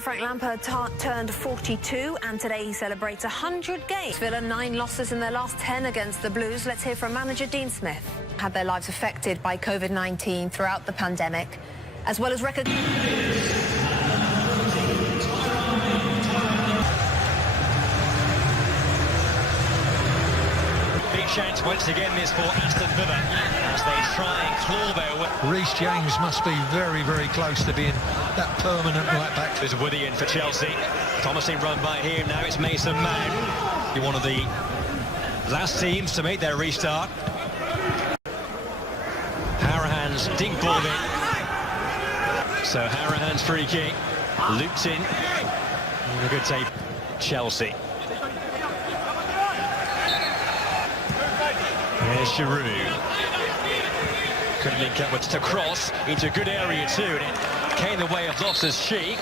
Frank Lampard turned 42, and today he celebrates 100 games. Villa 9 losses in their last 10 against the Blues. Let's hear from manager Dean Smith. Had their lives affected by COVID-19 throughout the pandemic, as well as record... Big chance once again this for Aston Villa as they try and claw their way. Reece James must be very, very close to being that permanent right back. There's Woody in for Chelsea. Promising run by him. Now it's Mason Mount. One of the last teams to make their restart. Harahan's dink ball in. So Harahan's free kick. Looped in. And a good tape. Chelsea. There's Giroud. Couldn't link up with to cross into a good area too, and it came the way of Loftus-Cheek.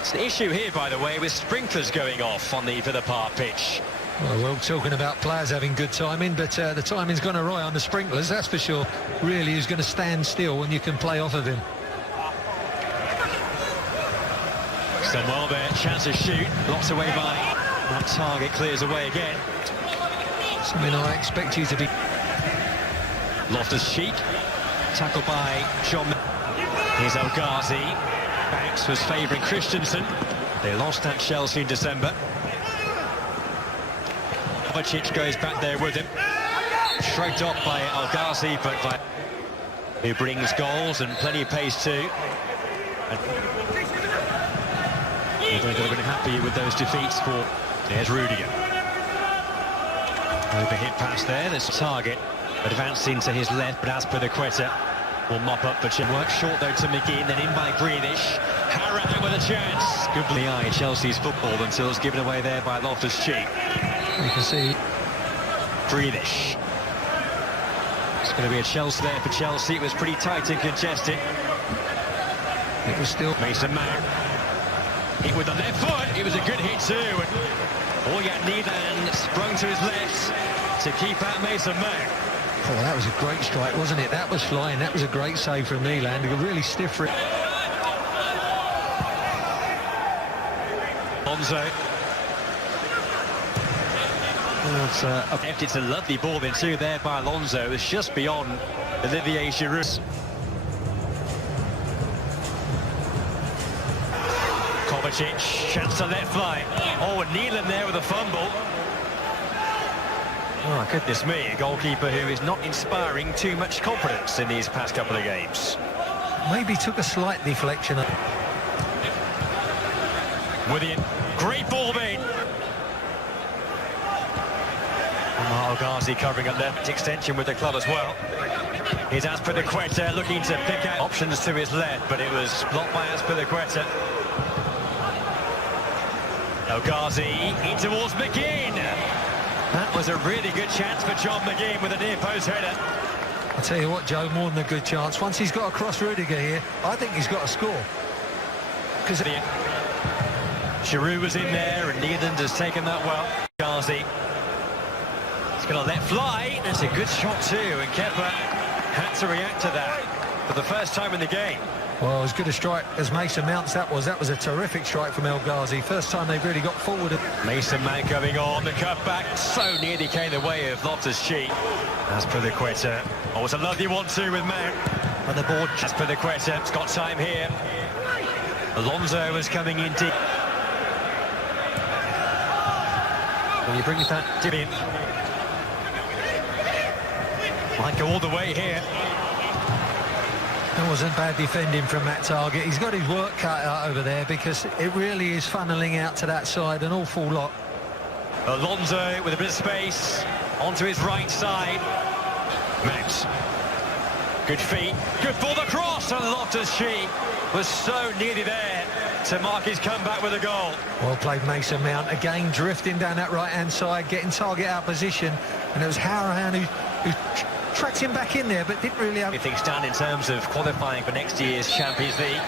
It's an issue here, by the way, with sprinklers going off on the Villa Park pitch. Well, we're talking about players having good timing, but the timing's gone awry on the sprinklers, that's for sure. Really, who's going to stand still when you can play off of him? Done well there, chance to shoot, blocked away by that target, clears away again. Something I expect you to be... Loftus-Cheek, tackled by John. Here's El Ghazi. Banks was favouring Christensen. They lost at Chelsea in December. Kovacic goes back there with him. Shrugged off by El Ghazi, but who brings goals and plenty of pace too. They're going to be happy with those defeats for... There's Rudiger. Overhit pass there, there's a target. Advancing to his left, but Azpilicueta will mop up for Chin. Work short though to McGinn, then in by Greenish. Harahan with a chance. Good the eye, Chelsea's football until it's given away there by Loftus-Cheek. You can see Greenish. It's going to be a Chelsea there for Chelsea. It was pretty tight and congested. it was still... Mason Mount. Hit with the left foot. It was a good hit too. And Hіghlіghts sprung to his left to keep out Mason Mount. Oh, that was a great strike, wasn't it? That was flying. That was a great save from Nyland. A really stiff... Alonso. It's a lovely ball in too there by Alonso. It's just beyond Olivier Giroud. Kovacic, chance to let fly. Oh, and Nyland there with a fumble. Oh, goodness me, a goalkeeper who is not inspiring too much confidence in these past couple of games. Maybe took a slight deflection. With it, great ball in. El Ghazi covering up left extension with the club as well. Here's Azpilicueta looking to pick out options to his left, but it was blocked by Azpilicueta. El Ghazi in towards McGinn. That was a really good chance for John McGinn with a near post header. I'll tell you what, Joe, more than a good chance. Once he's got across Rudiger here, I think he's got to score. Because Giroud was in there and Nyland has taken that well. Ghazi. He's going to let fly. That's a good shot too, and Kepa had to react to that for the first time in the game. Well, as good a strike as Mason Mount's that was a terrific strike from El Ghazi. First time they've really got forward. Mason Mount going on, the cutback so nearly came the way of Loftus-Cheek. Azpilicueta. Oh, it's a lovely 1-2 with Mount on the board. Azpilicueta, it's got time here. Alonso is coming in deep. When you bring that dip in, might go all the way here. That wasn't bad defending from that target. He's got his work cut out over there because it really is funneling out to that side an awful lot. Alonso with a bit of space onto his right side. Mount. Good feet. Good for the cross, and Loftus-Cheek was so nearly there to mark his comeback with a goal. Well played, Mason Mount. Again, drifting down that right-hand side, getting target out position. And it was Harahan who tracked him back in there, but didn't really have... Everything's done in terms of qualifying for next year's Champions League.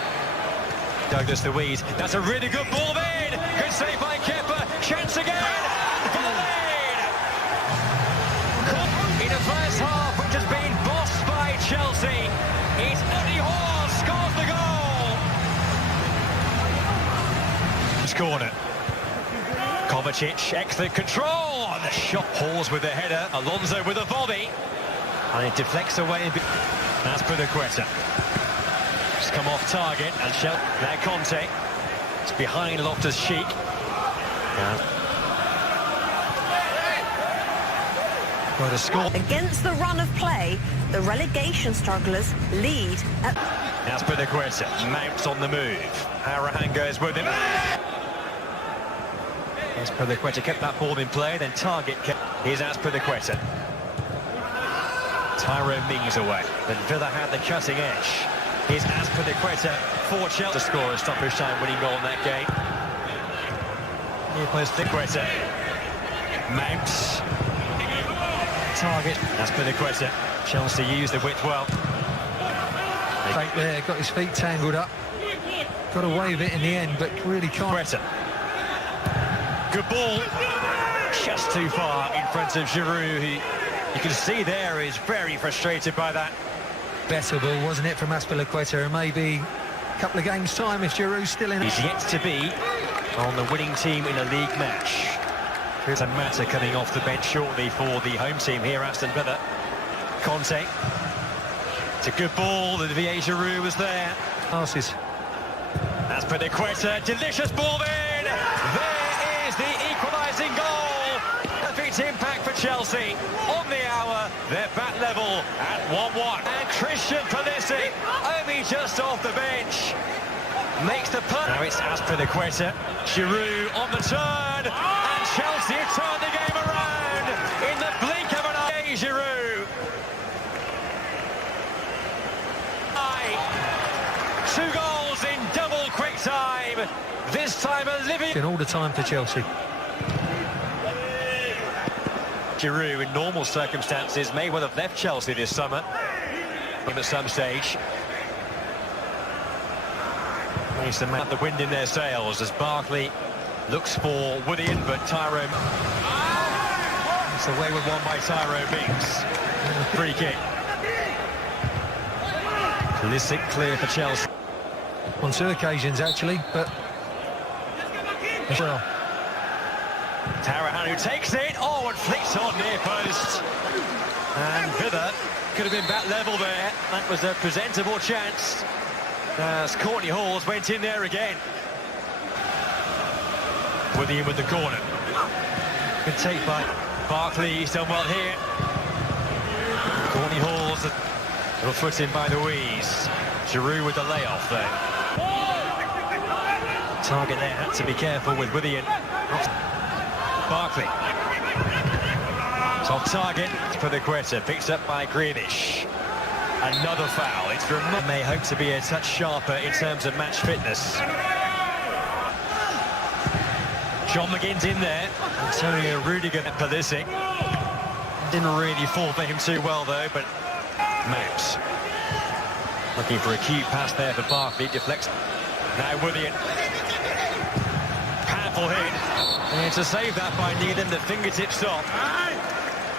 Douglas Luiz, that's a really good ball in. Good save by Kepa. Chance again for the lead. In the first half, which has been bossed by Chelsea, it's Eddie Hall scores the goal. corner. Kovacic, excellent control, and the shot pulls with the header. Alonso with a volley, and it deflects away. That's Astăn. Just come off target, and now Conte. It's behind Loftus-Cheek. Got a score. Against the run of play, the relegation strugglers lead at... Astăn mounts on the move. Arahan goes with him. Astăn kept that ball in play, then target kept. Here's Astăn. Tyrone Mings away. But Villa had the cutting edge. Here's Astăn for Chelsea to score a stoppage time winning goal in that game. Here plays Astăn. Mounts. Target. Astăn. Chelsea used the width well. Right there, got his feet tangled up. Got away with it in the end, but really can't. Good ball. Just too far in front of Giroud, who you can see there is very frustrated by that. Better ball, wasn't it, from Astăn? And maybe a couple of games' time if Giroud's still in. He's yet to be on the winning team in a league match. Here's a Mata coming off the bench shortly for the home team here, Aston Villa. Conte. It's a good ball, the ViIla Giroud was there. Passes. Astăn, delicious ball in! There is the equalising goal! Perfect impact for Chelsea. On the hour, they're back level at 1-1. And Christian Pulisic, only just off the bench, makes the punt. Now it's Astăn, Giroud on the turn, and Chelsea have turned the game around in the blink of an eye. Giroud. 2 goals in double quick time. This time Olivia. All the time for Chelsea. Giroud, in normal circumstances, may well have left Chelsea this summer at some stage. Needs to mount the wind in their sails as Barkley looks for Willian, but Tyrone. It's a wayward one by Tyrone Mings. Free kick. Pulisic clear for Chelsea. On 2 occasions, actually, but... Well. Arahan who takes it, and flicks on near post. And Villa could have been back level there. That was a presentable chance. As Courtney Halls went in there again. Willian with the corner. Good take by Barkley, he's done well here. Courtney Halls, a little foot in by Louise. Giroud with the layoff there. Target there had to be careful with Willian. Barkley. It's off target for the Astăn, picked up by Grealish. Another foul. It's remote. May hope to be a touch sharper in terms of match fitness. John McGinn's in there. Antonio Rudiger and Pulisic. Didn't really fall for him too well though, but Mounts. Looking for a cute pass there for Barkley, deflects. Now Willian. Powerful hit. And to save that by Needham, the fingertip stop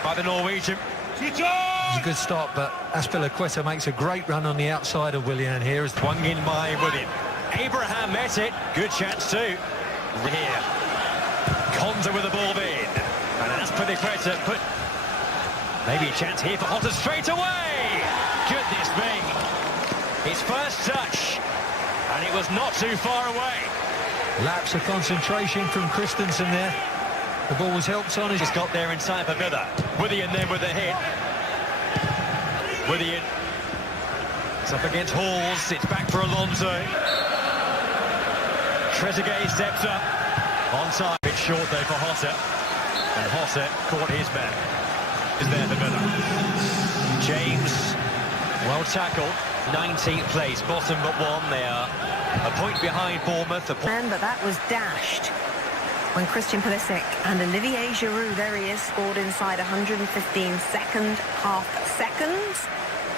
by the Norwegian. It's a good stop, but Astăn makes a great run on the outside of Willian here. Swung in by Willian. Abraham met it. Good chance too. Here. Konza with the ball in. And Astăn put... Maybe a chance here for Otter straight away. Goodness me. His first touch. And it was not too far away. Lapse of concentration from Christensen there. The ball was helped on. He's got there in time for Villa. Willian then with the hit. Willian. It's up against Halls. It's back for Alonso. Trezeguet steps up. On time. Bit short though for Hosse. And Hosse caught his man. Is there for Villa. James. Well tackled. 19th place. Bottom but 1. They are a point behind Bournemouth. But that was dashed when Christian Pulisic and Olivier Giroud, there he is, scored inside 115 half seconds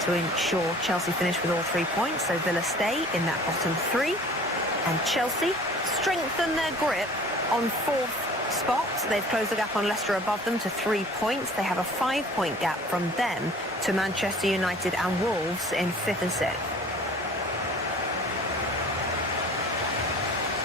to ensure Chelsea finish with all 3 points. So Villa stay in that bottom 3, and Chelsea strengthen their grip on 4th spot. They've closed the gap on Leicester above them to 3 points. They have a 5-point gap from them to Manchester United and Wolves in 5th and 6th.